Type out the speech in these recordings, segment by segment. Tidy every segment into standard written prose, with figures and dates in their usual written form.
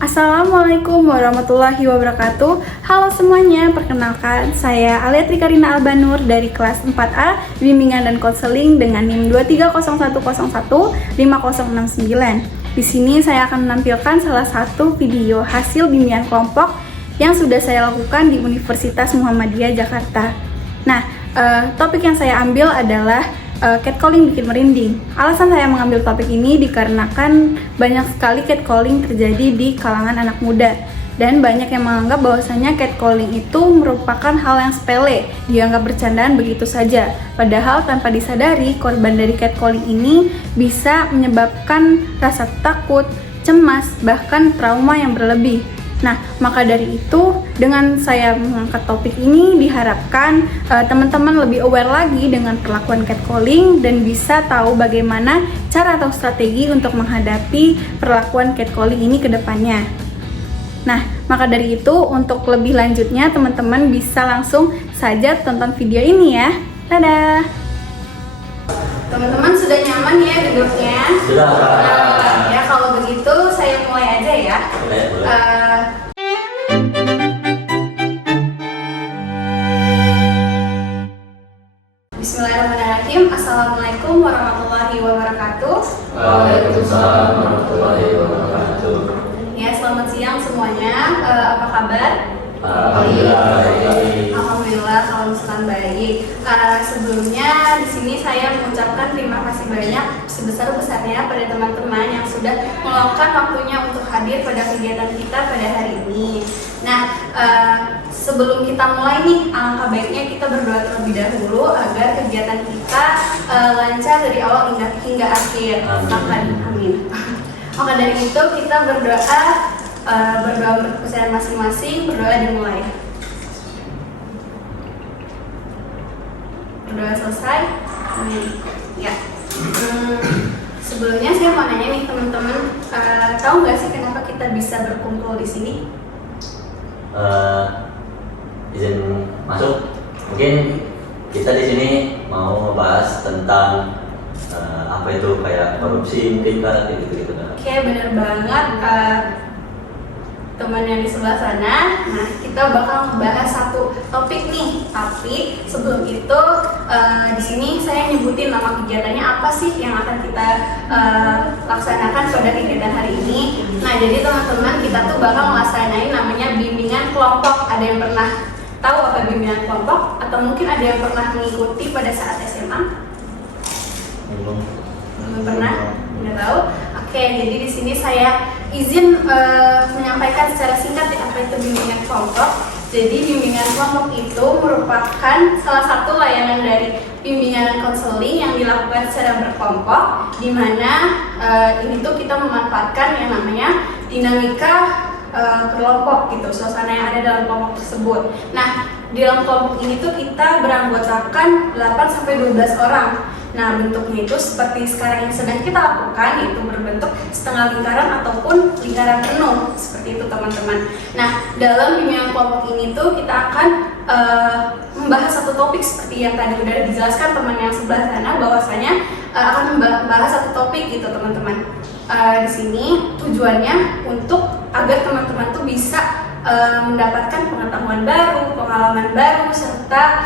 Assalamualaikum warahmatullahi wabarakatuh. Halo semuanya, perkenalkan saya Alia Trikarina Albanur dari kelas 4A Bimbingan dan Konseling dengan NIM 230115069. Di sini saya akan menampilkan salah satu video hasil bimbingan kelompok yang sudah saya lakukan di Universitas Muhammadiyah Jakarta. Nah, topik yang saya ambil adalah catcalling bikin merinding. Alasan saya mengambil topik ini dikarenakan banyak sekali catcalling terjadi di kalangan anak muda, dan banyak yang menganggap bahwasanya catcalling itu merupakan hal yang sepele, dianggap bercandaan begitu saja. Padahal tanpa disadari, korban dari catcalling ini bisa menyebabkan rasa takut, cemas, bahkan trauma yang berlebih. Nah, maka dari itu, dengan saya mengangkat topik ini, diharapkan teman-teman lebih aware lagi dengan perlakuan catcalling dan bisa tahu bagaimana cara atau strategi untuk menghadapi perlakuan catcalling ini ke depannya. Nah, maka dari itu, untuk lebih lanjutnya, teman-teman bisa langsung saja tonton video ini ya. Dadah! Teman-teman sudah nyaman ya duduknya? Sudah. Ya, kalau begitu saya mulai aja ya. Boleh. Bismillahirrahmanirrahim. Assalamualaikum warahmatullahi wabarakatuh. Waalaikumsalam warahmatullahi wabarakatuh. Ya, selamat siang semuanya. Apa kabar? Alhamdulillah. Alhamdulillah, kalau misalkan baik. Sebelumnya di sini saya mengucapkan terima kasih banyak sebesar-besarnya pada teman-teman yang sudah meluangkan waktunya untuk hadir pada kegiatan kita pada hari ini. Nah, sebelum kita mulai nih, alangkah baiknya kita berdoa terlebih dahulu agar kegiatan kita lancar dari awal hingga akhir. Amin. Maka dari itu kita berdoa untuk kepercayaan masing-masing. Berdoa dimulai. Berdoa selesai. Amin. Ya. Sebelumnya saya mau nanya nih teman-teman, tahu nggak sih kenapa kita bisa berkumpul di sini? Izin masuk. Mungkin kita di sini mau membahas tentang apa itu kayak korupsi mungkin kayak gitu-gitu. Oke, benar banget. Teman yang di sebelah sana. Nah, kita bakal membahas satu topik nih. Tapi sebelum itu, di sini saya nyebutin nama kegiatannya apa sih yang akan kita laksanakan pada kegiatan hari ini. Nah, jadi teman-teman, kita tuh bakal melaksanain namanya bimbingan kelompok. Ada yang pernah tahu apa bimbingan kelompok? Atau mungkin ada yang pernah mengikuti pada saat SMA? Belum pernah? Nggak tahu? Oke, jadi di sini saya izin menyampaikan secara singkat apa itu bimbingan kelompok. Jadi bimbingan kelompok itu merupakan salah satu layanan dari bimbingan dan konseling yang dilakukan secara berkelompok, di mana ini tuh kita memanfaatkan yang namanya dinamika kelompok gitu, suasana yang ada dalam kelompok tersebut. Nah, di dalam kelompok ini tuh kita beranggotakan 8-12 orang. Nah, bentuknya itu seperti sekarang yang sedang kita lakukan, yaitu berbentuk setengah lingkaran ataupun lingkaran penuh, seperti itu teman-teman. Nah, dalam bimbingan kelompok ini tuh kita akan membahas satu topik seperti yang tadi udah dijelaskan teman yang sebelah sana, bahwasanya akan membahas satu topik gitu teman-teman. Di sini tujuannya untuk agar teman-teman tuh bisa mendapatkan pengetahuan baru, pengalaman baru, serta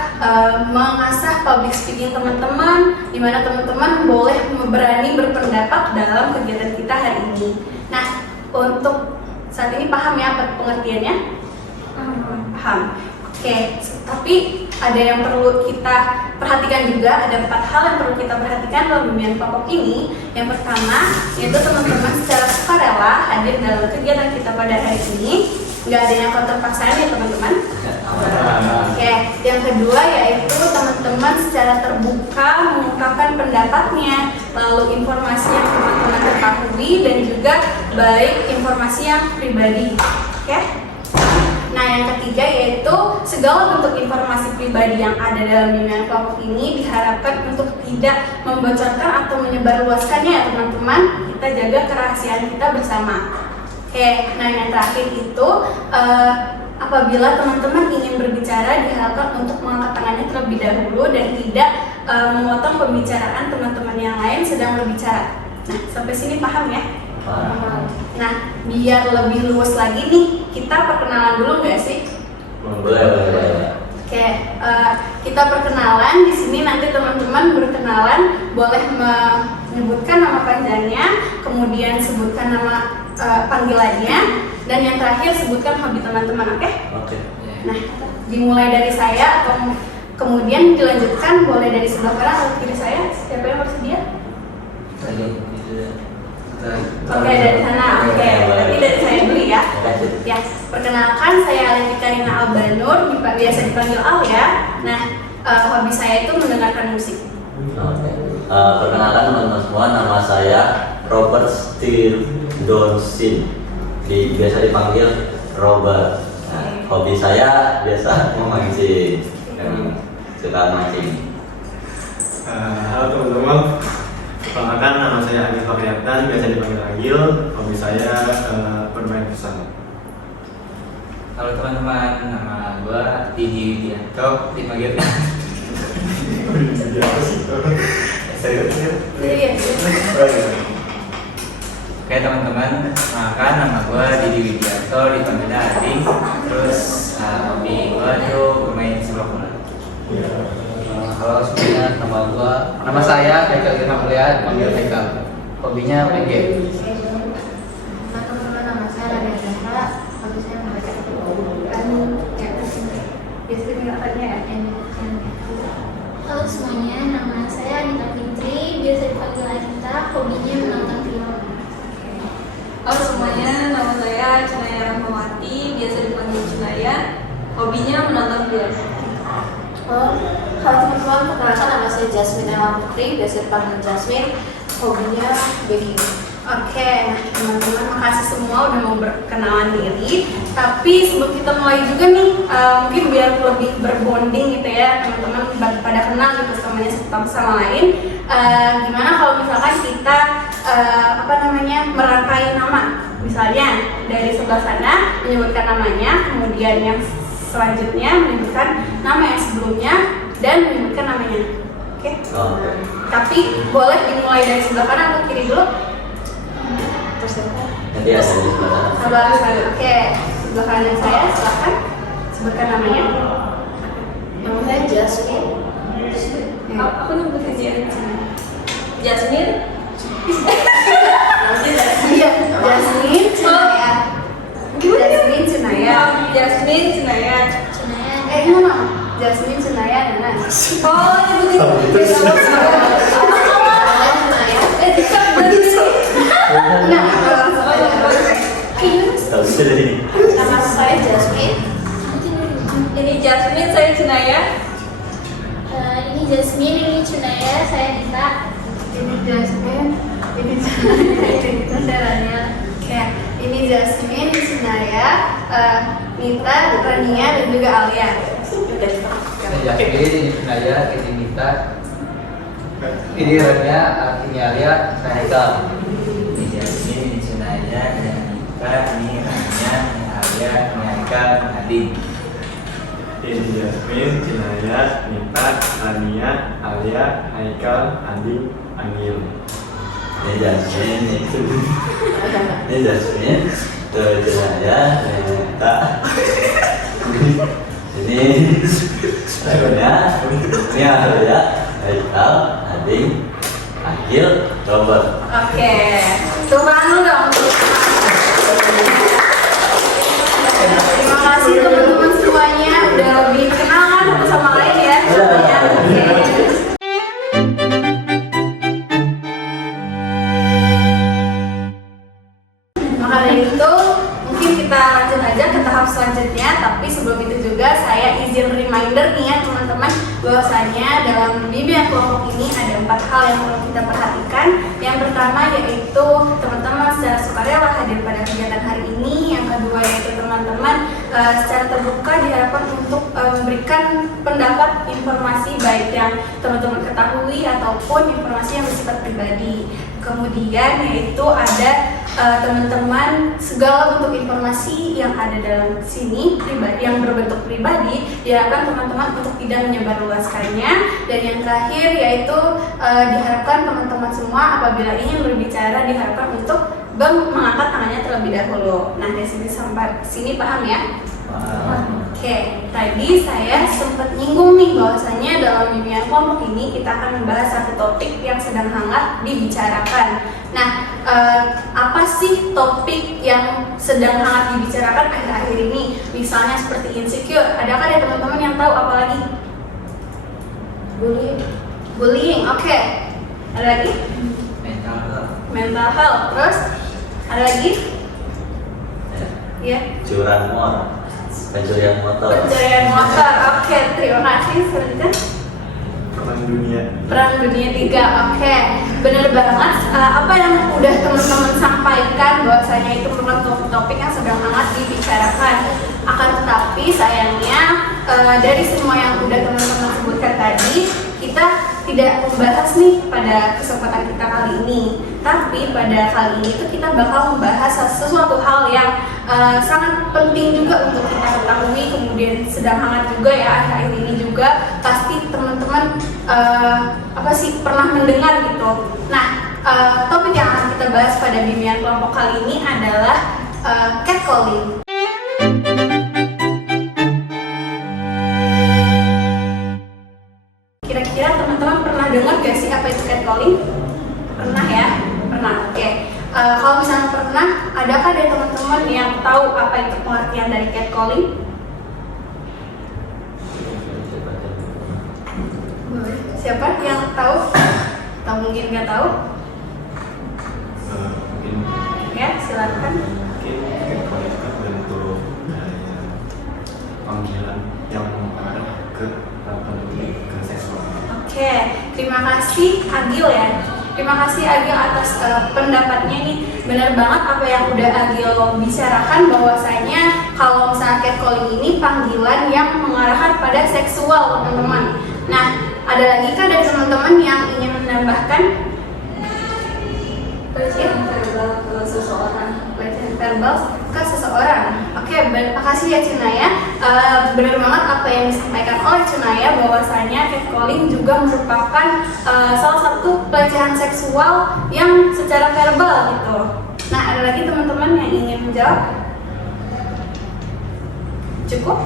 mengasah public speaking teman-teman, di mana teman-teman boleh berani berpendapat dalam kegiatan kita hari ini. Nah, untuk saat ini paham ya apa pengertiannya? Paham. Oke, tapi ada yang perlu kita perhatikan juga, ada 4 hal yang perlu kita perhatikan dalam bimbingan kelompok ini. Yang pertama, yaitu teman-teman secara sukarela hadir dalam kegiatan kita pada hari ini. Nggak ada yang keterpaksaan ya teman-teman. Oke, yang kedua yaitu teman-teman secara terbuka mengungkapkan pendapatnya, lalu informasi yang teman-teman ketahui dan juga baik informasi yang pribadi. Oke. Nah, yang ketiga yaitu segala bentuk informasi pribadi yang ada dalam bimbingan kelompok ini diharapkan untuk tidak membocorkan atau menyebarluaskannya ya teman-teman. Kita jaga kerahasiaan kita bersama. Oke, nah yang terakhir itu apabila teman-teman ingin berbicara diharapkan untuk mengangkat tangannya terlebih dahulu dan tidak memotong pembicaraan teman-teman yang lain sedang berbicara. Nah, sampai sini paham ya? Nah, biar lebih luas lagi nih, kita perkenalan dulu nggak sih? Boleh. Oke, kita perkenalan di sini, nanti teman-teman berkenalan, boleh menyebutkan nama panjangnya, kemudian sebutkan nama panggilannya, dan yang terakhir sebutkan hobi teman-teman. Oke? Nah, dimulai dari saya atau kemudian dilanjutkan, boleh dari sebelah kanan atau kiri saya. Siapa yang bersedia? Oke, dari sana. Oke, berarti dari saya dulu ya. Ya, perkenalkan, saya Alifika Rina Albanur, biasa dipanggil Al ya. Nah, hobi saya itu mendengarkan musik. Perkenalkan teman-teman semua, nama saya Robert Stirndonsin, biasa dipanggil Robert. Nah, hobi saya biasa memancing, suka mancing. Halo teman-teman, perkenalkan nama saya Agil Fakriyatan, biasa dipanggil Agil. Hobi saya bermain futsal. Halo teman-teman, nama gua Didi Widianto, dipanggil Oke teman-teman, perkenalkan nama gua Didi Widianto, dipanggil Adi. Terus hobi gua itu bermain sepak bola. Halo semuanya, nama saya Haikal Irham Mulia, dipanggil Haikal. Hobinya main game. Teman-teman, nama saya Radia Zahra, hobi saya membaca buku. Halo semuanya, nama saya Anita Fitri, biasa dipanggil Anita, hobinya menonton film. Halo semuanya, nama saya Cunaya Rahmawati, biasa dipanggil Cunaya, hobinya menonton film. Halo teman-teman, perkenalkan nama saya Jasmine Ella Putri, biasa dipanggil Jasmine, hobinya baking. Oke, nah teman-teman, makasih semua udah mau berkenalan diri. Tapi sebelum kita mulai juga nih, mungkin biar lebih berbonding gitu ya, teman-teman pada kenal gitu sama lain. Gimana kalau misalkan kita merangkai nama, misalnya dari sebelah sana menyebutkan namanya, kemudian yang selanjutnya menyebutkan nama yang sebelumnya dan menyebutkan namanya. Oke? Tapi boleh dimulai dari sebelah kanan atau kiri dulu? Nanti ada di sebelah sana. Oke, sebelah kanan saya, silakan sebutkan namanya. Nama saya Jasmine. Aku nyebutin dia. Jasmine. Iya, Jasmine Cunaya. Jasmine Cunaya. Jasmine Cunaya. Gimana? Jasmine Cunaya Nana. Oh, nyebutin. Nah, Tahu bisa dari ini. Nama saya Jasmine. Ini Jasmine, saya Cunaya. Ini Jasmine, ini Cunaya, saya Dita. ini Jasmine, ini Cunaya, ini saudaranya. Ya, ini Jasmine, ini Cunaya, Nita, Rania, dan juga Alia. Ini Naya, ini Nita, ini Rania, ini Alia, saya Haikal. Ini Jasmine, ini Cunaya, ini Nita, ini Rania, ini Alia, ini Haikal, ini Adi. Ini Jasmine, Cinaya, Nita, Rania, Alia, Haikal, Adi, Anggil. Ini Jasmine, ini Jasmine, terus Cunaya, Nita, ini Rania, ini Alia, Haikal, Adi, Agil, Robert. Oke, tepuk tangan dulu dong. Terima kasih teman-teman semuanya udah lebih kenal kan satu sama lain ya. Semuanya. Oke. Maka dari itu mungkin kita lanjut aja ke tahap selanjutnya. Tapi sebelum itu juga saya izin reminder nih ya teman-teman, bahwasanya dalam bimbingan kelompok ini ada 4 hal yang perlu kita perhatikan. Yang pertama yaitu teman-teman secara sukarela hadir pada kegiatan hari ini. Yang kedua yaitu teman-teman secara terbuka diharapkan untuk memberikan pendapat informasi baik yang teman-teman ketahui ataupun informasi yang bersifat pribadi. Kemudian yaitu ada teman-teman segala bentuk informasi yang ada dalam sini pribadi yang berbentuk pribadi diharapkan teman-teman untuk tidak menyebarluaskannya. Dan yang terakhir yaitu diharapkan teman-teman semua apabila ingin berbicara diharapkan untuk mengangkat tangannya terlebih dahulu. Nah, dari sini paham ya? Oke, tadi saya sempat nyinggung nih bahwasanya dalam bimbingan kelompok ini kita akan membahas satu topik yang sedang hangat dibicarakan. Nah, apa sih topik yang sedang hangat dibicarakan akhir-akhir ini? Misalnya seperti insecure. Adakah ada teman-teman yang tahu apa lagi? Bullying. Oke. Ada lagi? Mental health. Terus ada lagi? Ya. Pencurian motor. Oke, terima kasih. Selanjutnya Perang Dunia 3. Oke, benar banget. Apa yang udah teman-teman sampaikan bahwasanya itu merupakan topik yang sedang hangat dibicarakan. Akan tetapi sayangnya dari semua yang udah teman-teman sebutkan tadi, kita tidak membahas nih pada kesempatan kita kali ini. Tapi pada kali ini tuh kita bakal membahas sesuatu hal yang sangat penting juga untuk kita ketahui, kemudian sedang hangat juga ya akhir-akhir ini juga. Pasti teman-teman pernah mendengar gitu. Nah, topik yang akan kita bahas pada bimbingan kelompok kali ini adalah catcalling. Kira-kira teman-teman pernah dengar gak sih apa itu catcalling? Pernah ya? Pernah, oke. Kalau misalnya pernah, adakah dari teman-teman yang tahu apa itu pengertian dari catcalling? Siapa yang tahu? Atau mungkin nggak tahu? Ya, silakan. Bentuk panggilan yang mengarah ke seksual. Oke, terima kasih Agil ya. Terima kasih Agil atas pendapatnya nih. Benar banget apa yang udah Agil bicarakan bahwasanya kalau misalnya catcalling ini panggilan yang mengarahkan pada seksual, teman-teman. Nah, ada lagi kan dari teman-teman yang ingin menambahkan? Pelecehan verbal ke seseorang. Oke, makasih ya Cunaya. Benar banget apa yang disampaikan oleh Cunaya bahwasanya catcalling juga merupakan salah satu pelecehan seksual yang secara verbal gitu. Nah, ada lagi teman-teman yang ingin menjawab? Cukup?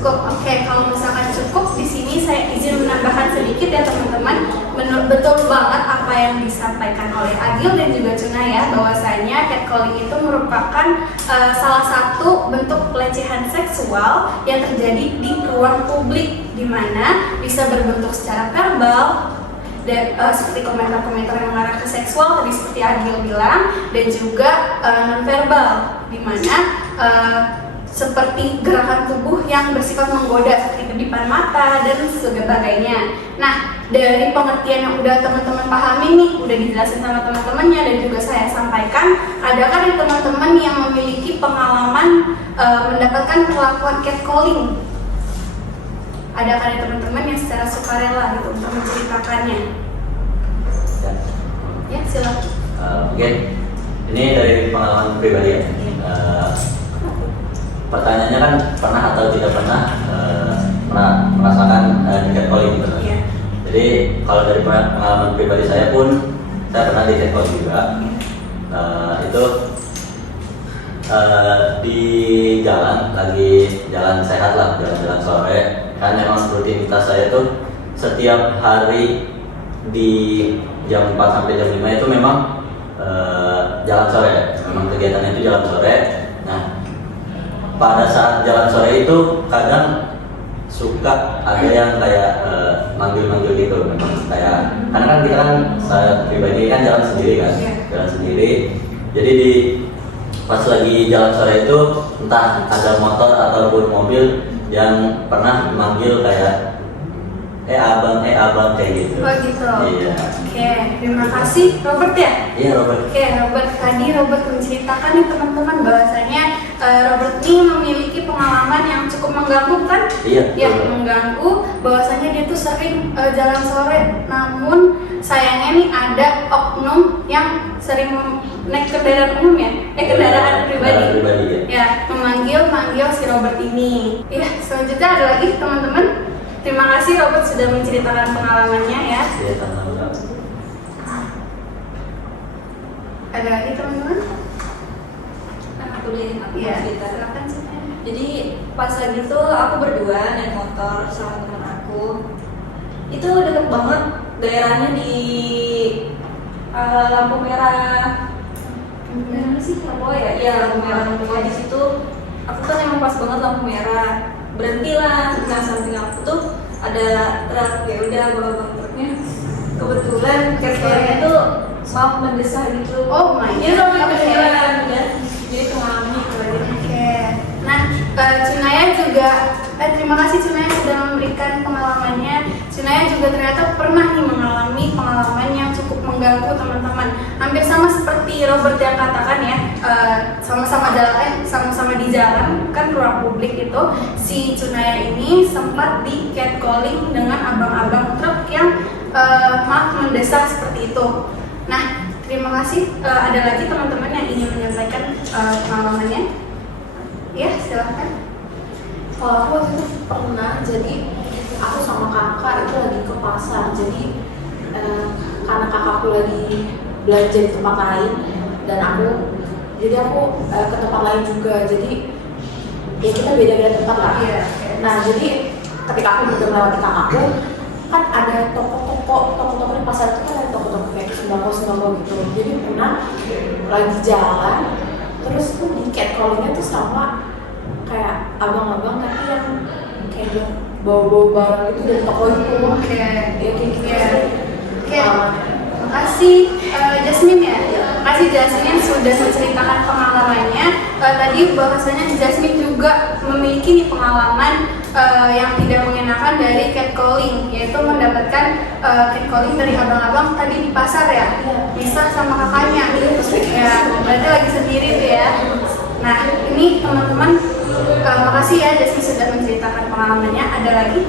Oke, kalau misalkan cukup, di sini saya izin menambahkan sedikit ya teman-teman. Betul banget apa yang disampaikan oleh Agil dan juga Cunaya bahwasanya catcalling itu merupakan salah satu bentuk pelecehan seksual yang terjadi di ruang publik, di mana bisa berbentuk secara verbal dan seperti komentar-komentar yang mengarah ke seksual tadi seperti Agil bilang, dan juga nonverbal, di mana seperti gerakan tubuh yang bersifat menggoda seperti kedipan mata dan sebagainya. Nah, dari pengertian yang udah teman-teman pahami nih, udah dijelasin sama teman-temannya dan juga saya sampaikan, adakah dari teman-teman yang memiliki pengalaman mendapatkan perlakuan catcalling? Adakah dari teman-teman yang secara sukarela gitu untuk menceritakannya? Ya, silakan. Mungkin ini dari pengalaman pribadi ya. Pertanyaannya kan pernah atau tidak pernah merasakan di catcalling gitu. Yeah. Jadi kalau dari pengalaman pribadi saya pun saya pernah di catcalling juga. Itu di jalan, lagi jalan sehat lah, jalan-jalan sore. Kan memang rutinitas saya tuh setiap hari di jam 4 sampai jam 5 itu memang jalan sore. Memang kegiatannya itu jalan sore. Nah, pada saat jalan sore itu kadang suka ada yang kayak manggil-manggil gitu, memang kayak karena kan kita kan saya pribadi kan jalan sendiri kan, jalan sendiri. Jadi di pas lagi jalan sore itu entah ada motor ataupun mobil yang pernah manggil kayak abang kayak gitu. Oh gitu. Iya. Oke, terima kasih Robert ya. Iya Robert. Oke, tadi Robert menceritakan nih teman-teman bahwasanya Robert ini memiliki pengalaman yang cukup mengganggu kan? Iya. Ya, mengganggu bahwasanya dia tuh sering jalan sore, namun sayangnya nih ada oknum yang sering naik kendaraan umum ya, kendaraan pribadi. Ya. Ya, memanggil si Robert ini. Ya, selanjutnya ada lagi teman-teman. terima kasih Robert sudah menceritakan pengalamannya ya. Iya, sama-sama. Ada lagi teman-teman? Aku dulu aku Iya, cerita. silakan Cina. Jadi pas lagi itu aku berdua naik motor sama teman aku. Itu deket banget daerahnya di lampu merah. Mana sih lampu ya? Iya lampu merah di situ. Aku kan emang pas banget lampu merah. Berhentilah. Nah samping aku tuh ada truk. Ya udah bawa bang truknya. Kebetulan castornya tuh maaf mendesak gitu. Oh my Iya God. sama Oke. kebetulan ya. Jadi pengalaman itu aja. Oke. Nah, Cunaya juga terima kasih Cunaya sudah memberikan pengalamannya. Cunaya juga ternyata pernah nih mengalami pengalaman yang cukup mengganggu teman-teman. Hampir sama seperti Robert yang katakan ya, sama-sama di jalan kan ruang publik itu si Cunaya ini sempat di catcalling dengan abang-abang truk yang maaf mendesak seperti itu. Nah, terima kasih. Ada lagi teman-teman yang ingin menyampaikan pengalamannya? Ya, silahkan. Kalau aku waktu itu pernah, jadi aku sama kakak itu lagi ke pasar. Jadi karena kakakku lagi belanja di tempat lain dan aku ke tempat lain juga. Jadi ya kita beda-beda tempat lah. Iya. Nah jadi ketika aku udah melewati kakakku, kan ada toko-toko di pasar itu kan ada toko-toko kayak sembako gitu. Jadi pernah lagi jalan, terus tuh di catcallingnya tuh sama kayak abang-abang tapi yang kayak bawa-bawa barang itu dari toko itu. Oke. Ya kayak gitu. Oke. Makasih Jasmine ya. Makasih Jasmine sudah menceritakan pengalamannya. Tadi bahwasanya Jasmine juga memiliki nih pengalaman yang tidak mengenakan dari catcalling, yaitu mendapatkan catcalling dari abang-abang tadi di pasar ya. Bisa sama kakaknya. Ya, berarti lagi sendiri tuh ya. Nah, ini teman-teman makasih ya Jasmine sudah menceritakan pengalamannya. Ada lagi?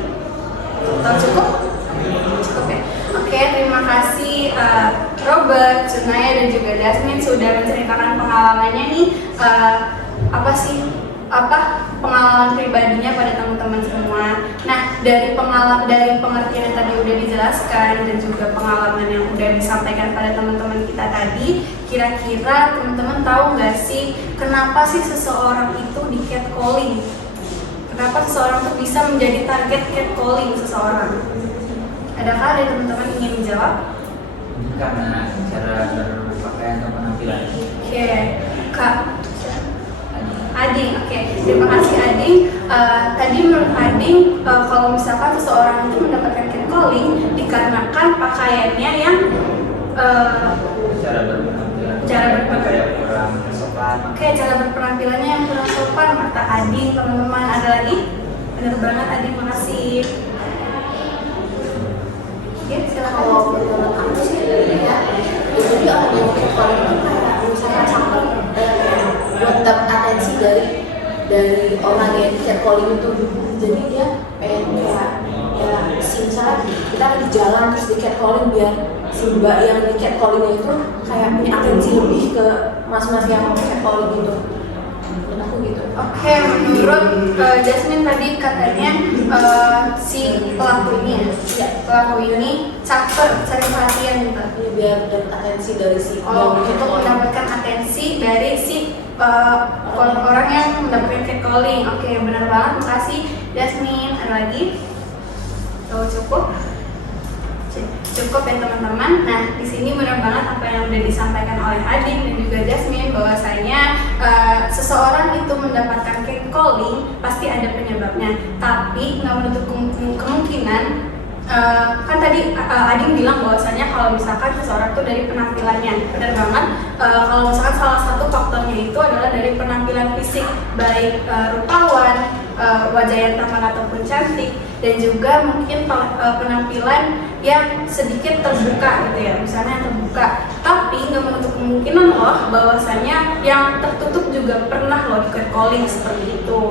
Atau cukup? Cukup ya. Oke, terima kasih Robert, Cunaya dan juga Jasmine sudah menceritakan pengalamannya nih. Pengalaman pribadinya pada teman-teman semua. Nah, dari pengertian yang tadi udah dijelaskan dan juga pengalaman yang udah disampaikan pada teman-teman kita tadi, kira-kira teman-teman tahu nggak sih kenapa sih seseorang itu di catcalling? Kenapa seseorang itu bisa menjadi target catcalling seseorang? Adakah ada teman-teman ingin menjawab? Karena cara berpakaian atau penampilan. Oke, Kak Ading, oke. Terima kasih Ading. Tadi menurut Ading, kalau misalkan seseorang itu mendapatkan catcalling dikarenakan pakaiannya yang Cara berpenampilan. Cara berpenampilan. Kayak kurang sopan. oke, cara berpenampilannya yang kurang sopan. Kata Ading, teman-teman. Ada lagi? Benar banget Ading, makasih. Oke, silakan. Kalau menurut aku sih ya, jadi orang yang catcalling itu kayak misalnya cakep buat dapat atensi dari orang yang catcalling itu. Jadi dia pengen kayak ya misalnya kita di jalan terus di catcalling biar si mbak yang di catcallingnya itu kayak punya atensi lebih ke mas-mas yang catcalling gitu. Menurut aku gitu. Oke, menurut Jasmine tadi katanya si pelaku ini cakep, cari perhatian gitu. Ini biar dapat atensi dari si Oh, yang untuk catcalling. mendapatkan atensi dari si orang yang mendapatkan catcalling. Oke, benar banget. Makasih Jasmine. Ada lagi? Tuh, cukup. Cukup ya teman-teman. Nah, di sini benar banget apa yang sudah disampaikan oleh Adin dan juga Jasmine bahwasanya seseorang itu mendapatkan catcalling pasti ada penyebabnya. Tapi nggak menutup kemungkinan kan tadi Adin bilang bahwasanya kalau misalkan seseorang itu dari penampilannya, benar banget. Kalau misalkan salah satu faktornya itu adalah dari penampilan fisik, baik rupawan, wajah yang tampan ataupun cantik, dan juga mungkin penampilan yang sedikit terbuka gitu ya, misalnya yang terbuka. Tapi nggak menutup kemungkinan loh bahwasanya yang tertutup juga pernah loh di catcalling seperti itu.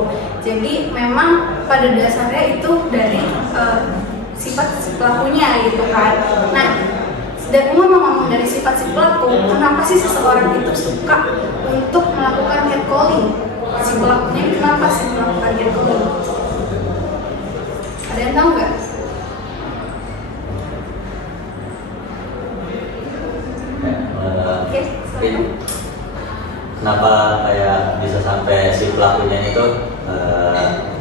Jadi memang pada dasarnya itu dari sifat si pelakunya gitu kan. Nah, dan ngomong dari sifat si pelaku, kenapa sih seseorang itu suka untuk melakukan catcalling? Si pelakunya kenapa sih melakukan catcalling? Ada Ada yang tahu nggak? Oke, Mungkin kenapa kayak bisa sampai si pelakunya itu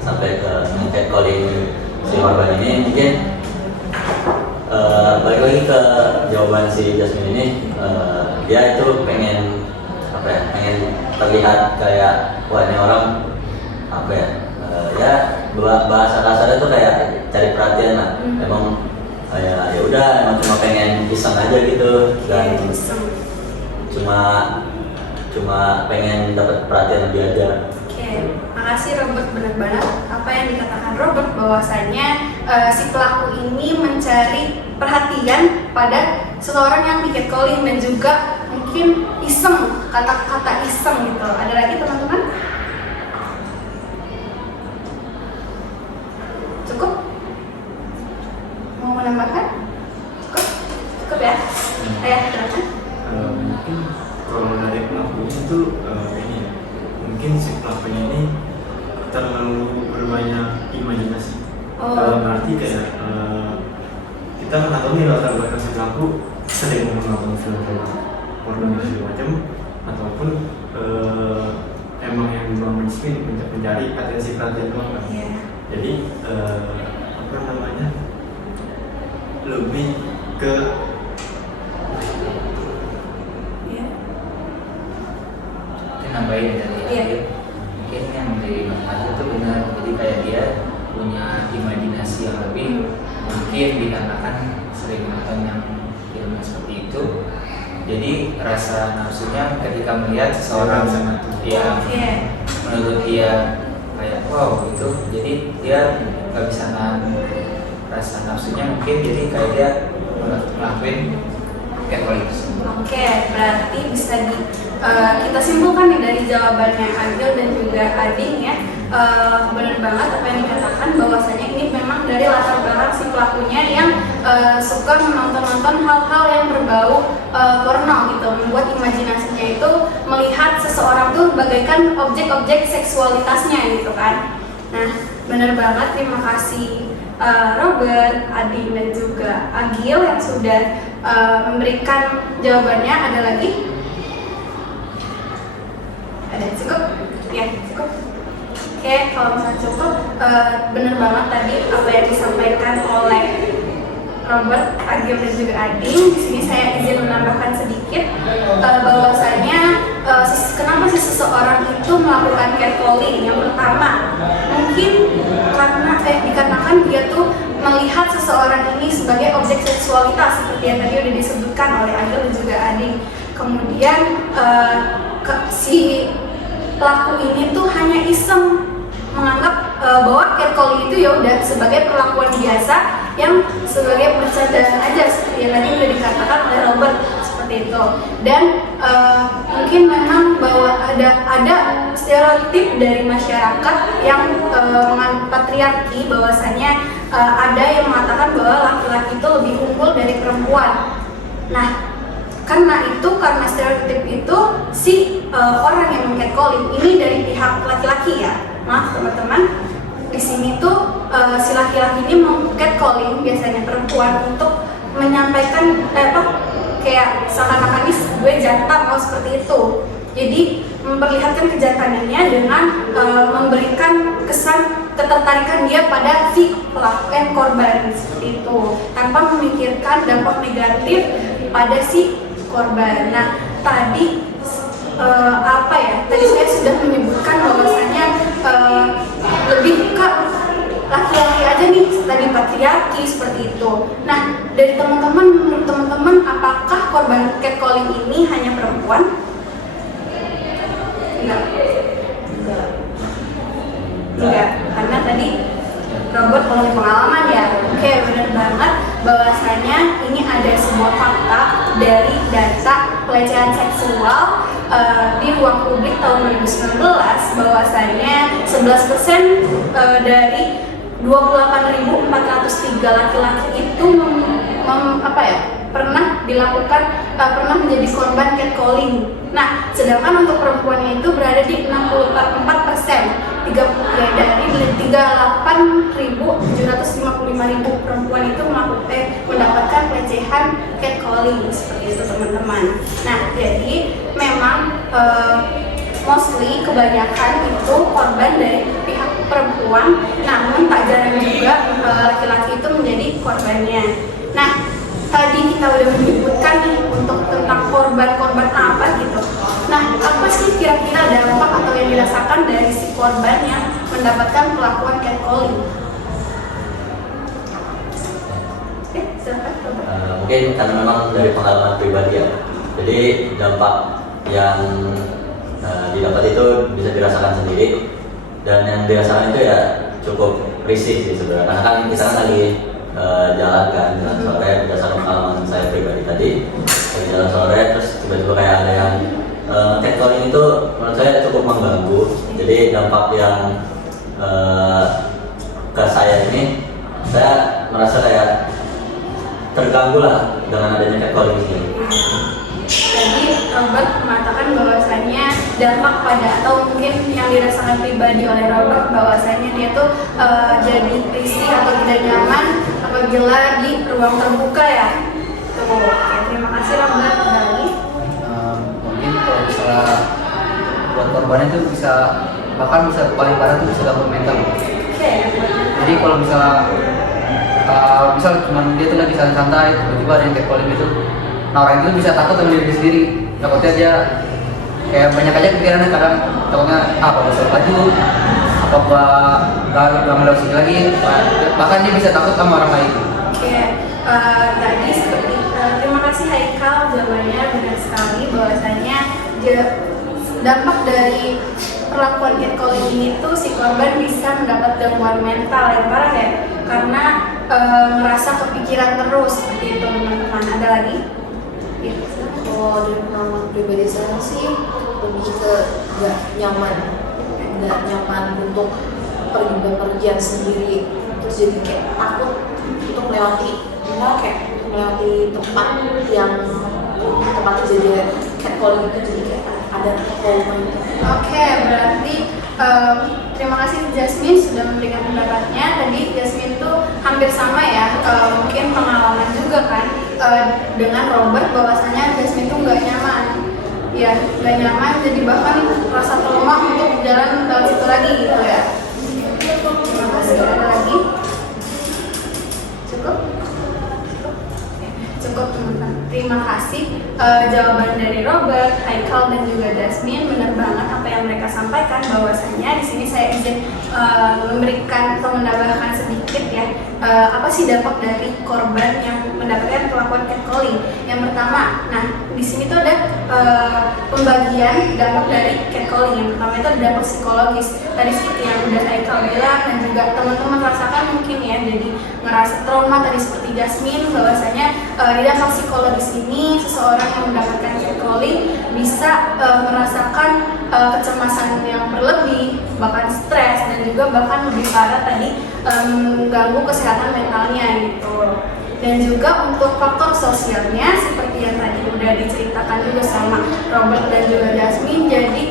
sampai ke catcalling si korban ini, mungkin balik lagi ke jawaban si Jasmine ini, dia itu pengen apa ya, pengen terlihat kayak wah ini orang apa ya, ya bahasa kasarnya tuh kayak cari perhatian lah. Emang kayak ya udah emang cuma pengen iseng aja gitu, dan cuma pengen dapat perhatian lebih aja. Oke, makasih Robert, benar banget apa yang dikatakan Robert bahwasanya si pelaku ini mencari perhatian pada seseorang yang di catcalling dan juga mungkin iseng, kata-kata iseng gitu. Ada lagi teman-teman? Cukup? Mau menambahkan? Cukup? Cukup ya? Ayah, silakan. Mungkin kalau dari pelakunya itu ini ya, mungkin si pelakunya ini terlalu berbanyak imajinasi. Dalam arti kayak kita nggak tahu nih latar belakang si pelaku sering menonton film-film pornografi macam, ataupun emang yang dibangun sih mencari atensi perhatian doang kan. Jadi apa namanya, lebih ke nambahin dari Adil, mungkin yang dari Bang Adil itu benar, jadi kayak dia punya imajinasi yang lebih, mungkin dikarenakan sering nonton yang film seperti itu, jadi rasa nafsunya ketika melihat seseorang yang menurut dia kayak wow gitu, jadi dia nggak bisa nahan rasa nafsunya, mungkin jadi kayak dia ngelakuin catcalling. Oke, berarti bisa kita simpulkan nih dari jawabannya Agil dan juga Ading ya. Benar banget apa yang dikatakan bahwasanya ini memang dari latar belakang si pelakunya yang suka menonton hal-hal yang berbau porno gitu, membuat imajinasinya itu melihat seseorang tuh bagaikan objek-objek seksualitasnya gitu kan. Nah, benar banget, terima kasih Robert, Ading dan juga Agil yang sudah memberikan jawabannya. Ada lagi? Ada, cukup? Ya, cukup. Oke, kalau misalnya cukup, benar banget tadi apa yang disampaikan oleh Robert, Agil dan juga Ading. Di sini saya izin menambahkan sedikit bahwasanya kenapa sih seseorang itu melakukan catcalling? Yang pertama, mungkin karena dikarenakan dia tuh melihat seseorang ini sebagai objek seksualitas seperti yang tadi udah disebutkan oleh Agil dan juga Ading. Kemudian si pelaku ini tuh hanya iseng menganggap bahwa catcalling itu ya udah sebagai perlakuan biasa yang sebagai percandaan aja seperti yang tadi udah dikatakan oleh Robert seperti itu. Dan mungkin memang bahwa ada stereotip dari masyarakat yang menganut patriarki bahwasanya ada yang mengatakan bahwa laki-laki itu lebih unggul dari perempuan. Nah, karena stereotip itu si orang yang catcalling ini dari pihak laki-laki ya. Maaf teman-teman, di sini tuh si laki-laki ini catcalling biasanya perempuan untuk menyampaikan kayak seakan-akan gue jantan atau seperti itu. Jadi memperlihatkan kejantanannya dengan memberikan kesan ketertarikan dia pada si pelaku korban seperti itu, tanpa memikirkan dampak negatif pada si korban. Nah, tadi tadi saya sudah menyebutkan bahwasanya lebih ke laki-laki aja nih, tadi patriarki seperti itu. Nah, dari teman-teman, menurut teman-teman, apakah korban catcalling ini hanya perempuan? Enggak, karena tadi Robert punya pengalaman ya. Oke, benar banget bahwasanya ini ada sebuah fakta dari data pelecehan seksual di ruang publik tahun 2019 bahwasanya 11% dari 28.403 laki-laki itu pernah menjadi korban catcalling. Nah, sedangkan untuk perempuannya itu berada di 64%. dari 38.755.000 perempuan itu mendapatkan pelecehan catcalling seperti itu teman-teman. Nah, jadi memang mostly kebanyakan itu korban dari pihak perempuan, namun tak jarang juga laki-laki itu menjadi korbannya. Nah, tadi kita udah menyebutkan nih untuk tentang korban-korban apa gitu. Nah, apa sih kira-kira dampak atau yang dirasakan dari si korban yang mendapatkan perlakuan catcalling? Silakan. Mungkin karena memang dari pengalaman pribadi ya. Jadi dampak yang didapat itu bisa dirasakan sendiri, dan yang dirasakan itu ya cukup risih sih sebenarnya. Karena kan kita kan lagi jalan sore, berdasarkan pengalaman saya pribadi tadi, lagi jalan sore terus tiba-tiba kayak ada yang catcalling itu menurut saya cukup mengganggu. Jadi dampak yang ke saya ini, saya merasa kayak terganggu lah dengan adanya catcalling ini. Jadi Robert mengatakan bahwasannya dampak pada atau mungkin yang dirasakan pribadi oleh Robert bahwasannya dia tuh jadi risih atau tidak nyaman apabila di ruang terbuka ya. Tuh, oke, terima kasih Robert. Lagi. Mungkin kalau misalnya buat korbannya itu bisa, bahkan bisa paling parah itu bisa gangguan mental. Oke. Jadi kalau misalnya misal cuma dia tuh lagi santai-santai, tiba-tiba ada yang catcalling itu, nah orang itu bisa takut sama diri sendiri. Takutnya dia kayak banyak aja pikirannya, kadang takutnya apa gua baju, apa gua nggak mau sini lagi, bahkan dia bisa takut sama orang lain. Oke, tadi seperti terima kasih Haikal, jawabannya benar sekali bahwasanya dampak dari perlakuan catcalling ini tuh si korban bisa mendapat gangguan mental yang parah ya, karena merasa kepikiran terus seperti itu teman-teman. Ada lagi? Ya, Kalau dari pengalaman pribadi saya sih lebih ke nggak nyaman untuk pergi bepergian sendiri, terus jadi kayak takut untuk melewati tempat yang tempatnya jadi catcalling itu, jadi kayak ada trauma itu. Oke, berarti terima kasih Jasmine sudah memberikan pendapatnya. Tadi Jasmine tuh hampir sama ya, mungkin pengalaman juga kan dengan Robert bahwasanya Jasmine tuh nggak nyaman. Ya, nggak nyaman, jadi bahkan rasa trauma untuk jalan lewat situ lagi gitu ya. Terima kasih. Ada lagi? Cukup? Cukup teman-teman. Terima kasih jawaban dari Robert, Haikal dan juga Jasmine. Benar banget apa yang mereka sampaikan bahwasanya di sini saya izin memberikan atau menambahkan sedikit ya. Apa sih dampak dari korban yang mendapatkan perlakuan catcalling? Yang pertama, nah di sini tuh ada pembagian dampak dari catcalling. Yang pertama itu ada dampak psikologis. Tadi seperti yang udah Haikal bilang dan juga teman-teman rasakan mungkin ya, jadi ngerasa trauma tadi seperti Jasmine bahwasanya di dampak psikologis ini seseorang yang mendapatkan catcalling bisa merasakan kecemasan yang berlebih, bahkan stres, dan juga bahkan lebih parah tadi mengganggu kesehatan mentalnya gitu. Dan juga untuk faktor sosialnya seperti yang tadi udah diceritakan juga sama Robert dan juga Jasmine, jadi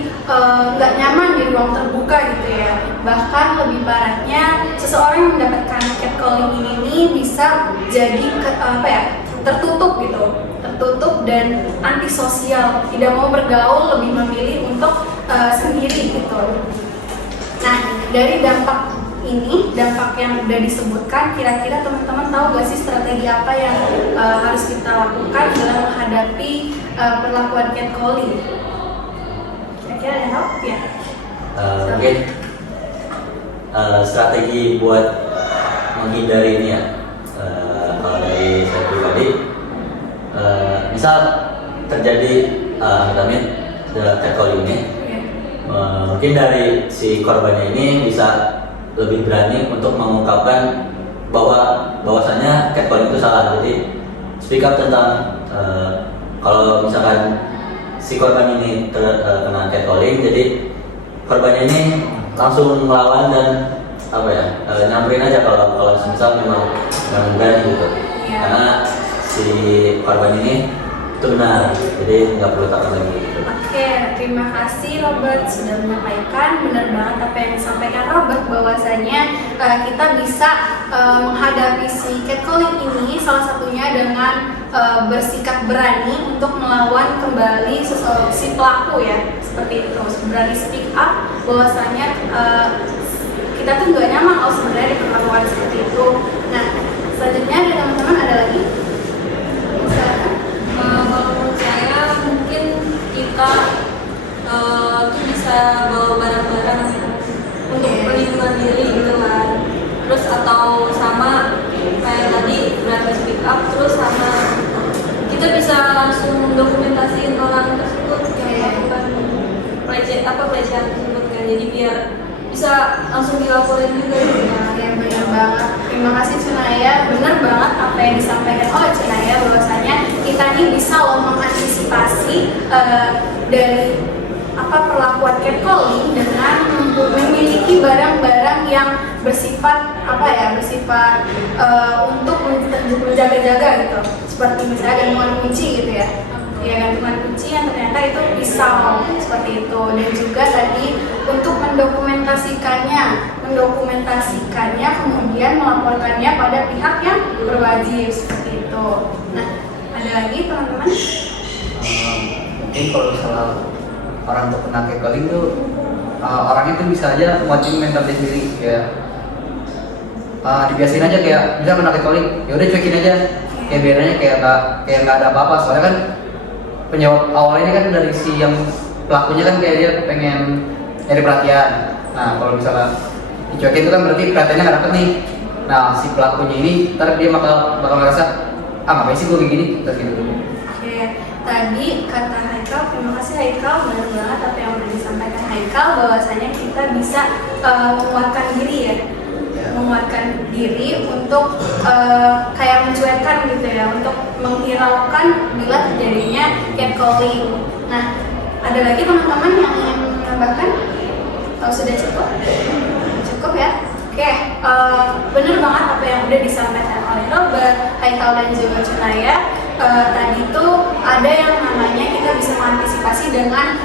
nggak nyaman di ruang terbuka gitu ya. Bahkan lebih parahnya seseorang yang mendapatkan catcalling ini bisa jadi tertutup gitu, tertutup dan antisosial, tidak mau bergaul, lebih memilih untuk sendiri gitu. Nah, dari dampak ini, dampak yang udah disebutkan, kira-kira teman-teman tahu gak sih strategi apa yang harus kita lakukan dalam menghadapi perlakuan catcalling? Kira-kira ada tahu? Ya. Mungkin strategi buat menghindari ini ya. Kalau dari saya pribadi, misal terjadi catcalling ini, mungkin dari si korbannya ini bisa lebih berani untuk mengungkapkan bahwasanya catcalling itu salah. Jadi speak up tentang kalau misalkan si korban ini kena catcalling, jadi korbannya ini langsung melawan dan nyamperin aja kalau misal memang berani gitu. Karena si korban ini Itu benar, jadi nggak perlu takut lagi gitu. Oke, terima kasih Robert sudah menyampaikan. Benar banget apa yang disampaikan Robert, bahwasanya kita bisa menghadapi si catcalling ini salah satunya dengan bersikap berani untuk melawan kembali si pelaku ya, seperti itu. Berani speak up bahwasanya kita tuh nggak nyaman kalau sebenarnya diperlakukan seperti itu. Nah, selanjutnya dari teman-teman ada lagi? Silakan. Kalau menurut saya mungkin kita tuh bisa bawa barang-barang untuk perlindungan diri gitu kan. Terus atau sama kayak tadi berani speak up, terus sama kita bisa langsung dokumentasiin orang tersebut yang melakukan pelecehan tersebut kan. Jadi biar bisa langsung dilaporin juga gitu kan. Ya benar banget. Terima kasih Cunaya. Benar banget apa yang disampaikan oleh Cunaya, bahwasanya kita ini bisa loh mengantisipasi dari perlakuan catcalling dengan memiliki barang-barang yang bersifat untuk menjaga-jaga gitu. Seperti misalnya gantungan kunci gitu ya. Ya, gantungan kunci yang ternyata itu pisau seperti itu. Dan juga tadi untuk mendokumentasikannya kemudian melaporkannya pada pihak yang berwajib seperti itu. Nah, ada lagi teman-teman? Mungkin kalau misalnya orang untuk kena catcalling tuh orang itu bisa aja nguatin mental dia sendiri ya. Dibiasain aja kayak bisa kena catcalling, ya udah cuekin aja. Kayak biarnya kayak nggak ada apa-apa. Soalnya kan penjawab awalnya kan dari si yang pelakunya kan kayak dia pengen nyari perhatian. Nah, kalau misalnya dicuekin itu kan berarti perhatiannya nggak dapet nih. Nah, si pelakunya ini ntar dia bakal ngerasa ngapain sih gue kayak gini, terus gitu. Oke, tadi kata Haikal, terima kasih Haikal, benar banget apa yang udah disampaikan Haikal, bahwasanya kita bisa menguatkan diri ya, menguatkan diri untuk kayak mencuekan gitu ya, untuk menghiraukan bila terjadinya catcalling. Nah, ada lagi teman-teman yang ingin menambahkan? Sudah cukup? Cukup ya? Oke, benar banget apa yang udah disampaikan oleh Robert, Haikal dan juga Cunaya. Tadi tuh ada yang namanya kita bisa mengantisipasi dengan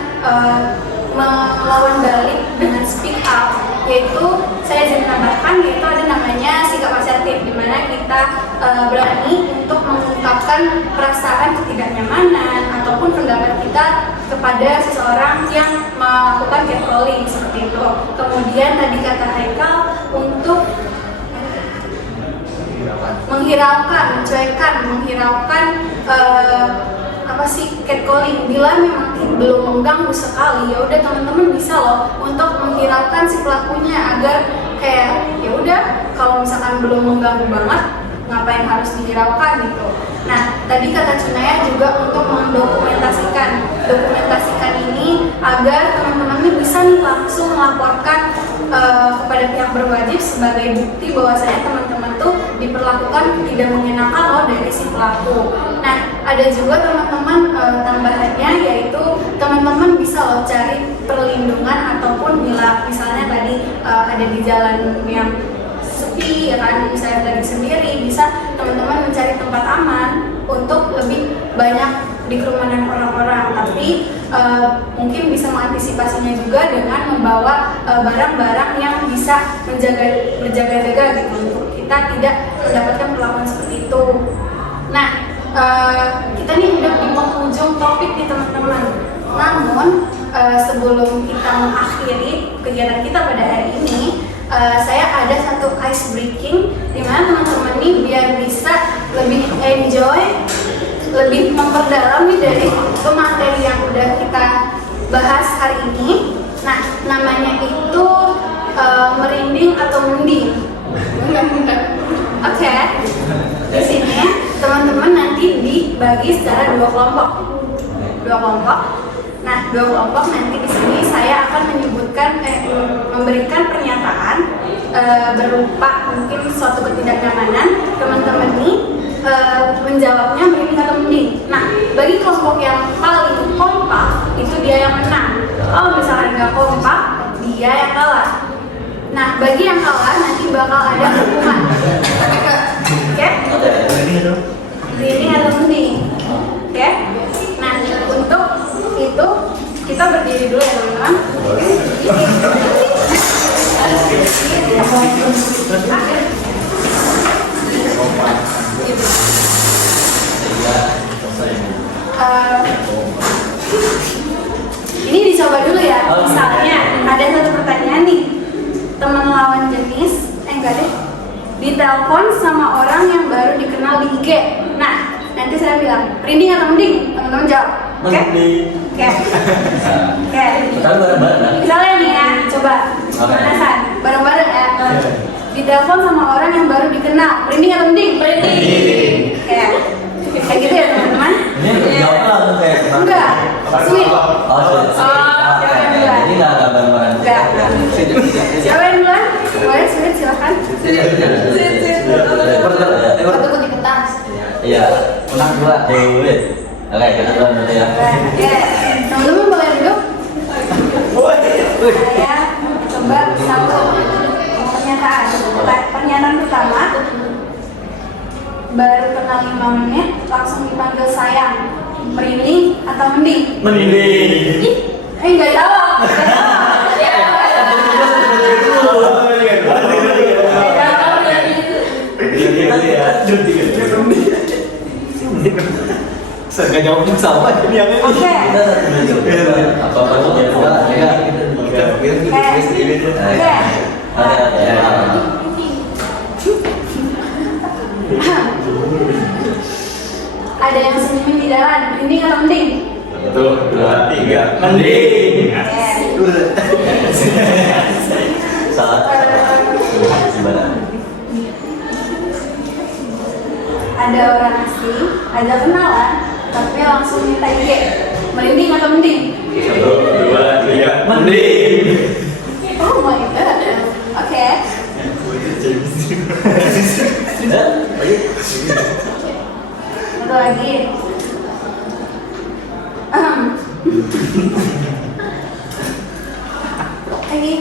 melawan balik dengan speak up, yaitu saya izin menambahkan, yaitu ada namanya sikap asertif, di mana kita berani untuk mengungkapkan perasaan ketidaknyamanan ataupun pendapat kita kepada seseorang yang melakukan catcalling seperti itu. Kemudian tadi kata Haikal untuk menghiraukan, mencuekan, catcalling. Bila memang belum mengganggu sekali, ya udah teman-teman bisa loh untuk menghiraukan si pelakunya agar kayak ya udah kalau misalkan belum mengganggu banget, ngapain harus dihiraukan gitu. Nah, tadi kata Cunaya juga untuk mendokumentasikan ini agar teman-teman ini bisa nih langsung melaporkan kepada pihak berwajib sebagai bukti bahwasanya teman-teman tuh diperlakukan tidak menyenangkan loh dari si pelaku. Nah, ada juga teman-teman tambahannya, yaitu teman-teman bisa loh cari perlindungan ataupun bila misalnya tadi ada di jalan yang sepi ya kan, misalnya lagi sendiri, bisa teman-teman mencari tempat aman untuk lebih banyak di kerumunan orang-orang, tapi mungkin bisa mengantisipasinya juga dengan membawa barang-barang yang bisa berjaga-jaga gitu untuk kita tidak mendapatkan perlakuan seperti itu. Nah, kita nih udah di penghujung topik nih teman-teman. Namun sebelum kita mengakhiri kegiatan kita pada hari ini, saya ada satu ice breaking di mana teman-teman nih biar bisa lebih enjoy, lebih memperdalam nih dari materi yang udah kita bahas hari ini. Nah, namanya itu merinding atau mending. Oke. Di sini teman-teman nanti dibagi secara dua kelompok. Nah, dua kelompok nanti di sini saya akan menyebutkan memberikan pernyataan berupa mungkin suatu ketidaknyamanan. Teman-teman ini menjawabnya merinding atau mending. Nah, bagi kelompok yang paling kompak itu dia yang menang. Kalau misalkan nggak kompak, dia yang kalah. Nah, bagi yang kalah nanti bakal ada hukuman. Oke? Merinding atau mending? Oke? Ini dicoba dulu ya. Misalnya ada satu pertanyaan nih, teman lawan jenis, enggak deh, ditelepon sama orang yang baru dikenal di IG. Nah, nanti saya bilang, merinding atau mending? Teman-teman jawab. Oke? Oke. Oke. Kita bareng-bareng kan? Misalnya nih ya, coba. Oke. Manasan, bareng-bareng ya. Ditelepon sama orang yang baru dikenal, merinding atau mending? Merinding. Oke. Kayak gitu ya teman-teman? Ini jawabnya langsung kayak Enggak. Sweet. Oh, sudah. siapa yang duluan? Jadi nggak bareng-bareng. Enggak. Siapa yang duluan? Boleh, Sweet, silahkan. Waktu di kertas. Iya, menang dua. Duit. Oke, kita duluan berarti ya. Oke, teman-teman boleh duduk? Saya coba satu pernyataan. Pernyataan pertama, baru kenal 5 menit langsung dipanggil sayang, merinding atau mending? Merinding. Nggak jawab. Saya nggak jawab sama ini yang Oke. Kita satu menit. Apa-apa tuh ya. Ada yang senyumin di jalan, mending atau mending? 1, 2, 3. Mending. Salah. Gimana? Ada orang asing, ada kenalan, tapi langsung minta IG, merinding atau mending? 1, 2, 3. Mending. Oh my god. Oke. Satu lagi. Lagi.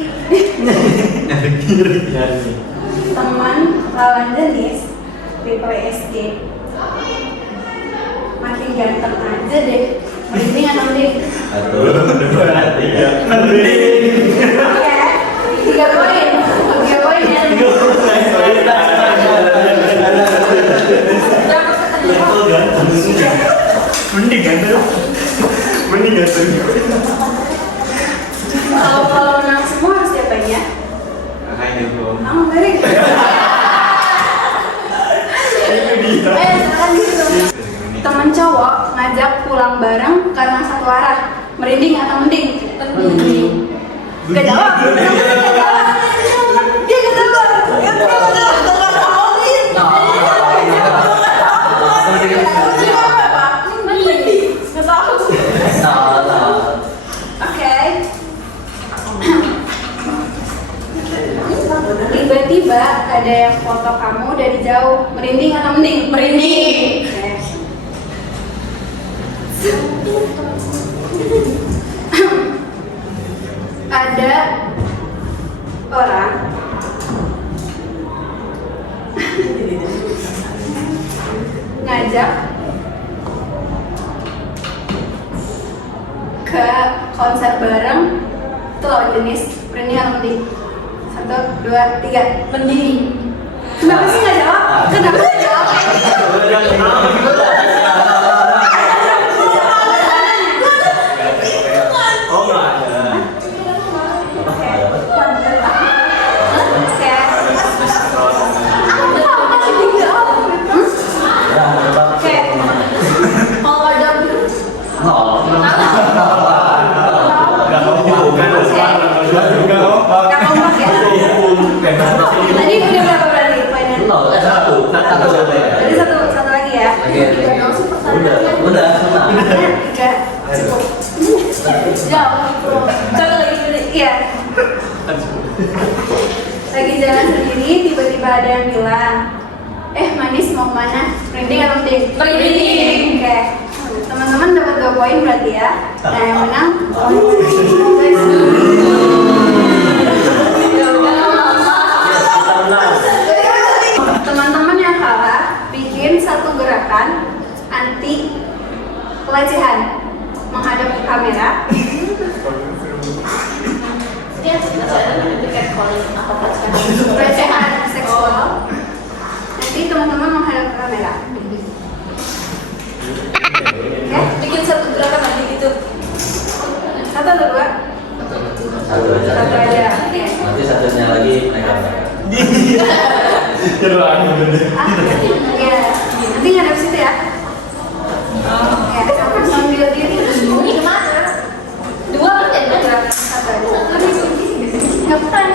Teman lawan jenis tipe SD. Makin ganteng aja deh. Merinding atau mending? 1, 2, 3. Mending. Oke. 3 poin. 3 poin ya. Mending kan? Mending kan? Kalau menang semua harus diapain ya? Makanya bro. Kamu dari. Silakan gitu. Temen cowok ngajak pulang bareng karena satu arah, merinding atau mending? Mending. Gak jawab. Dia gak jawab. Oke. Tiba-tiba ada yang foto kamu dari jauh, merinding atau mending? Merinding. Ada orang ngajak ke konser bareng, itu lawan jenis, merinding atau mending? 1, 2, 3. Mending. Kenapa sih nggak jawab? Kenapa nggak jawab? Oh nggak ada. Tadi udah berapa berarti poinnya? Jadi satu lagi ya. Udah. Tiga. Cukup. Jauh. Satu lagi sebenarnya. Iya. Lagi jalan sendiri, tiba-tiba ada yang bilang, manis mau kemana? Merinding atau mending? Merinding. Oke. Teman-teman dapat 2 poin berarti ya. Nah yang menang. Teman-teman yang kalah bikin satu gerakan anti pelecehan menghadap ke kamera. Dia dekat calling apa pelecehan? Pelecehan seksual. Nanti teman-teman menghadap ke kamera. Ya, Bikin satu gerakan lagi gitu. satu atau dua? Satu aja. Satu aja. Oke. Nanti satunya lagi mereka. Keren bener. Ya, nanti ngadep situ ya. Oke, sambil diri. Ini kemana? Dua kan jadi gerakan satu aja. Nggak bukan.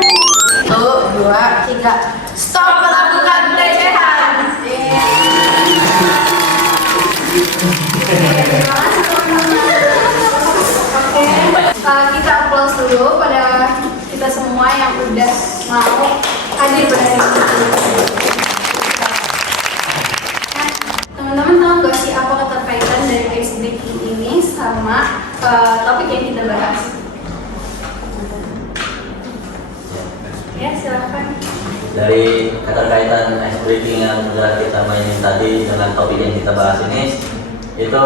1, 2, 3. Stop melakukan pelecehan. Terima kasih teman-teman. Oke, kita applause dulu pada kita semua yang udah mau hadir pada hari ini. Nah, teman-teman tahu nggak sih apa keterkaitan dari ice breaking ini sama topik yang kita bahas? Ya, silakan. Dari keterkaitan ice breaking yang sudah kita mainin tadi dengan topik yang kita bahas ini, itu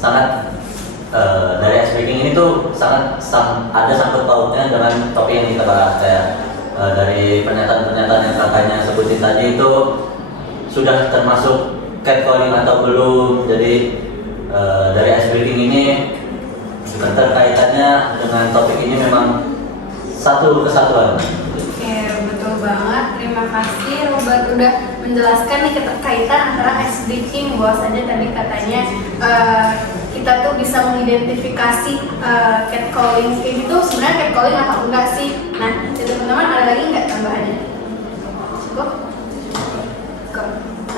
sangat dari ice breaking ini tuh ada sangkut pautnya dengan topik yang kita bahas. Kayak dari pernyataan-pernyataan yang kakaknya sebutin tadi itu sudah termasuk catcalling atau belum. Jadi dari ice breaking ini keterkaitannya dengan topik ini memang satu kesatuan. Oke, betul banget. Terima kasih Robert udah menjelaskan nih keterkaitan antara ice breaking. Bahwasanya tadi katanya kita tuh bisa mengidentifikasi catcalling kayak gitu. Sebenarnya catcalling atau enggak sih? Nah, jadi teman-teman ada lagi nggak tambahannya? Cukup? Cukup.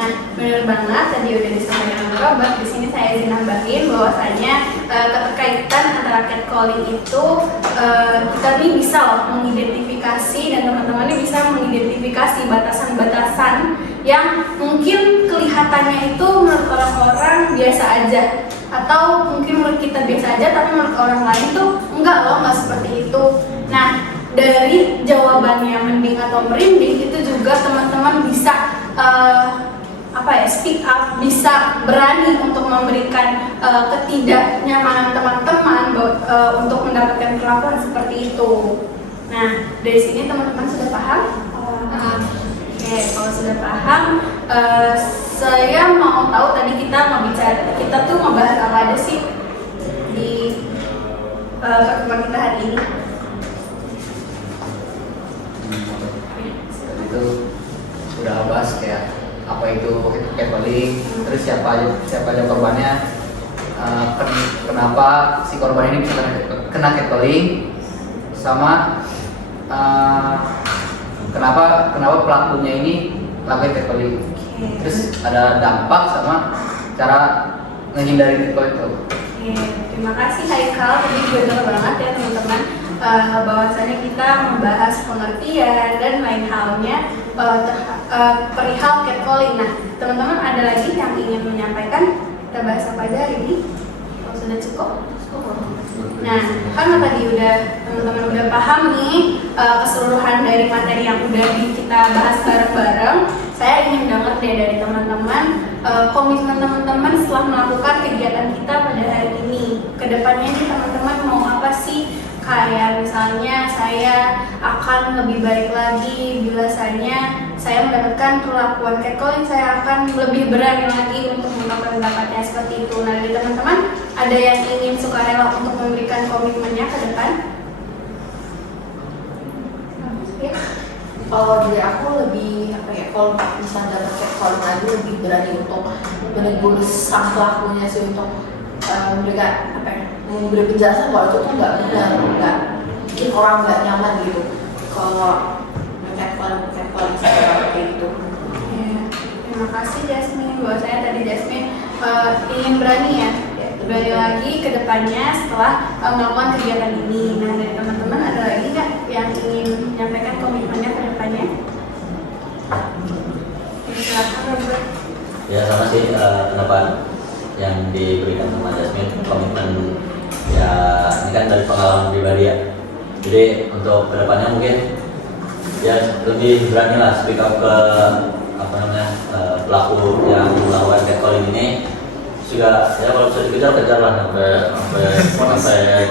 Nah, benar banget tadi udah disampaikan oleh Robert. Di sini saya izin nambahin bahwasanya keterkaitan antara catcalling itu kita nih bisa loh mengidentifikasi, dan teman-teman ini bisa mengidentifikasi batasan-batasan yang mungkin kelihatannya itu menurut orang-orang biasa aja, atau mungkin menurut kita biasa aja tapi menurut orang lain tuh enggak loh, enggak seperti itu. Nah, dari jawabannya mending atau merinding itu juga teman-teman bisa speak up, bisa berani untuk memberikan ketidaknyamanan teman-teman untuk mendapatkan perlakuan seperti itu. Nah, dari sini teman-teman sudah paham? Oke, kalau sudah paham, saya mau tahu tadi kita tuh ngebahas apa aja sih di pertemuan kita hari ini. Itu udah bahas kayak apa itu catcalling, terus siapa aja korbannya, kenapa si korban ini bisa kena catcalling, sama kenapa pelakunya ini lakukan catcalling. Terus ada dampak sama cara menghindari catcalling itu. Oke, terima kasih Haikal. Tadi benar banget ya teman-teman, bahwasanya kita membahas pengertian dan lain halnya perihal catcalling. Nah, teman-teman ada lagi yang ingin menyampaikan? Kita bahas apa aja hari ini? Kalau sudah cukup? Nah, kan tadi teman-teman udah paham nih keseluruhan dari materi yang udah kita bahas bareng-bareng. Saya ingin dengar deh dari teman-teman komitmen teman-teman setelah melakukan kegiatan kita pada hari ini. Kedepannya nih teman-teman mau apa sih? Kayak misalnya saya akan lebih baik lagi bila saya mendapatkan perlakuan catcalling, saya akan lebih berani lagi untuk melakukan pendapatnya seperti itu. Nah, dari teman-teman ada yang ingin sukarela untuk memberikan komitmennya ke depan? Ya. Kalau dari aku lebih kalau misalnya dapat catcalling lagi lebih berani untuk menegur sang pelakunya sih, untuk memberikan memberi penjelasan bahwa itu tuh nggak benar, nggak bikin orang nggak nyaman gitu kalau catcalling seperti itu. Ya, terima kasih Jasmine. Bahwasanya tadi Jasmine ingin berani berani lagi ke depannya setelah melakukan kegiatan ini. Nah, dari teman-teman ada lagi nggak yang ingin menyampaikan komitmennya ke depannya? Silakan Robert. Ya sama sih pendapat yang diberikan sama Jasmine, komitmen ya ini kan dari pengalaman pribadi ya. Jadi untuk kedepannya mungkin ya lebih berani lah speak up ke pelaku yang melakukan catcalling ini. Juga ya kalau bisa dikejar lah sampai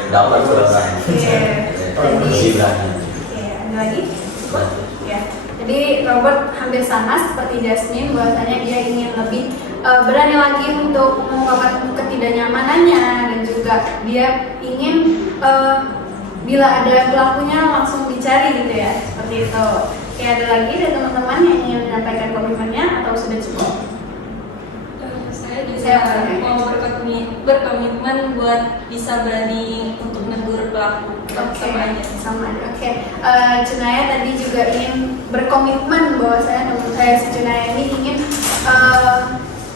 dapat ke orang. Lebih berani. Ada lagi? Ya. Jadi Robert hampir sama seperti Jasmine, bahwasanya dia ingin lebih berani lagi untuk mengungkapkan ketidaknyamanannya, dan juga dia ingin bila ada pelakunya langsung dicari gitu ya, seperti itu. Oke, ada lagi dari teman-teman yang ingin menyampaikan komitmennya atau sudah cukup? Saya juga Saya mau berkomitmen buat bisa berani untuk menegur pelaku. Oke, Sama aja. sama aja. Oke, Cunaya tadi juga ingin berkomitmen bahwa saya si Cunaya ini ingin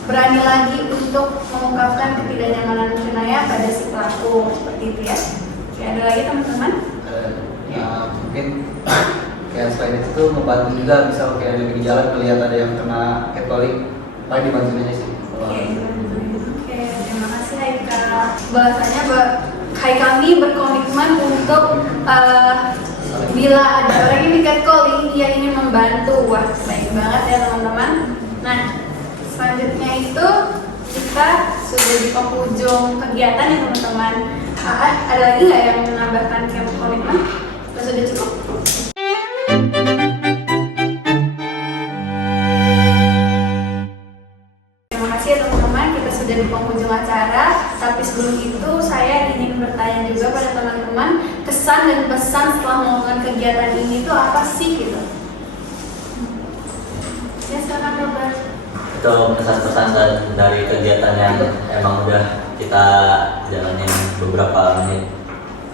berani lagi untuk mengungkapkan ketidaknyamanan Cunaya pada si pelaku, seperti itu ya. Oke, ada lagi teman-teman? Mungkin kayak selain itu tuh membantu juga, misal kayak lagi di jalan melihat ada yang kena catcalling, paling dibantuin aja sih. Oke, terima kasih Haikal. Bahasanya Haikal ini berkomitmen untuk bila ada orang yang di catcalling, dia ingin membantu. Wah, baik banget ya teman-teman. Nah, selanjutnya itu kita sudah di penghujung kegiatan ya teman-teman. Ada lagi nggak yang menambahkan komitmen? Atau sudah cukup? Terima kasih ya teman-teman, kita sudah di penghujung acara. Tapi sebelum itu saya ingin bertanya juga pada teman-teman, kesan dan pesan setelah melakukan kegiatan ini itu apa sih gitu? Ya, silakan Robert. Itu pesan-pesan dari kegiatan yang emang udah kita jalanin beberapa menit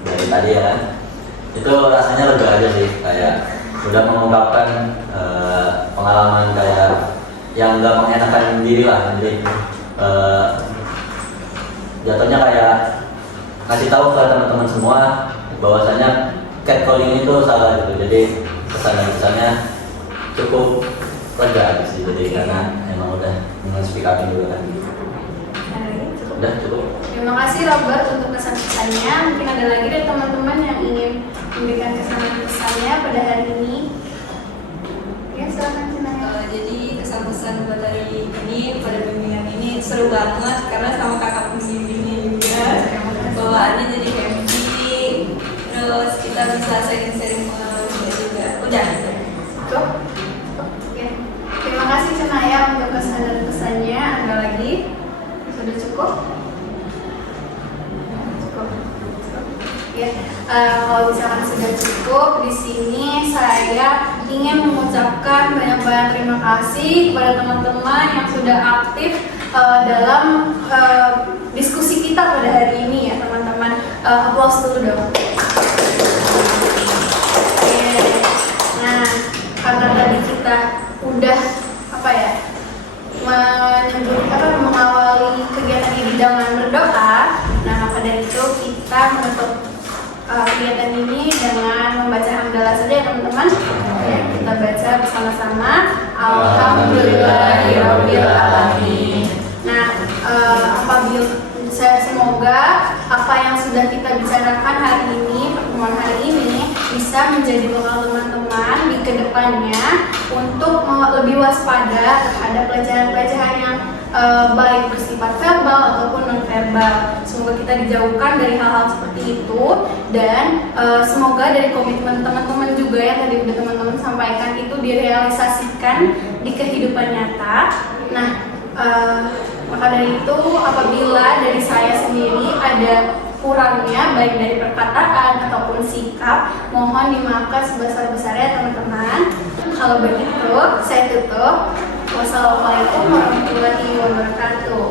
dari tadi ya kan. Itu rasanya lega aja sih, kayak udah mengungkapkan pengalaman kayak yang gak mengenakan diri lah. Jadi jatuhnya kayak kasih tahu ke teman-teman semua bahwasanya catcalling itu salah gitu. Jadi pesan dan pesannya cukup lega aja sih, jadi karena emang udah speak up juga kan gitu. Udah cukup. Terima kasih Robert untuk kesan-pesannya. Mungkin ada lagi dari teman-teman yang ingin memberikan kesan-pesannya pada hari ini. Ya, silakan Cunaya. Jadi kesan-pesan buat hari ini pada bimbingan ini seru banget karena sama kakak pembimbingnya juga. Bawaannya jadi happy. Terus kita bisa sharing-sharing pengalaman juga. Udah. Cukup? Oke. Terima kasih Cunaya untuk kesan dan pesannya. Ada lagi? Sudah cukup? Cukup. Ya, kalau misalkan sudah cukup, di sini saya ingin mengucapkan banyak-banyak terima kasih kepada teman-teman yang sudah aktif dalam diskusi kita pada hari ini ya teman-teman. Aplaus dulu dong. Oke. Nah, karena tadi kita udah mengawali kegiatan ini dengan berdoa. Nah, maka dari itu kita menutup kegiatan ini dengan membaca hamdalah saja ya teman-teman. Ya, kita baca bersama-sama. Alhamdulillahirabbil alamin. Nah, semoga apa yang sudah kita bicarakan hari ini, pertemuan hari ini, bisa menjadi bekal teman-teman di kedepannya untuk lebih waspada terhadap pelajaran-pelajaran yang baik bersifat verbal ataupun non-verbal. Semoga kita dijauhkan dari hal-hal seperti itu, dan semoga dari komitmen teman-teman juga yang tadi udah teman-teman sampaikan itu direalisasikan di kehidupan nyata. Nah, maka dari itu apabila dari saya sendiri ada kurangnya baik dari perkataan ataupun sikap, mohon dimaafkan sebesar-besarnya teman-teman. Kalau begitu saya tutup. Wassalamualaikum warahmatullahi wabarakatuh.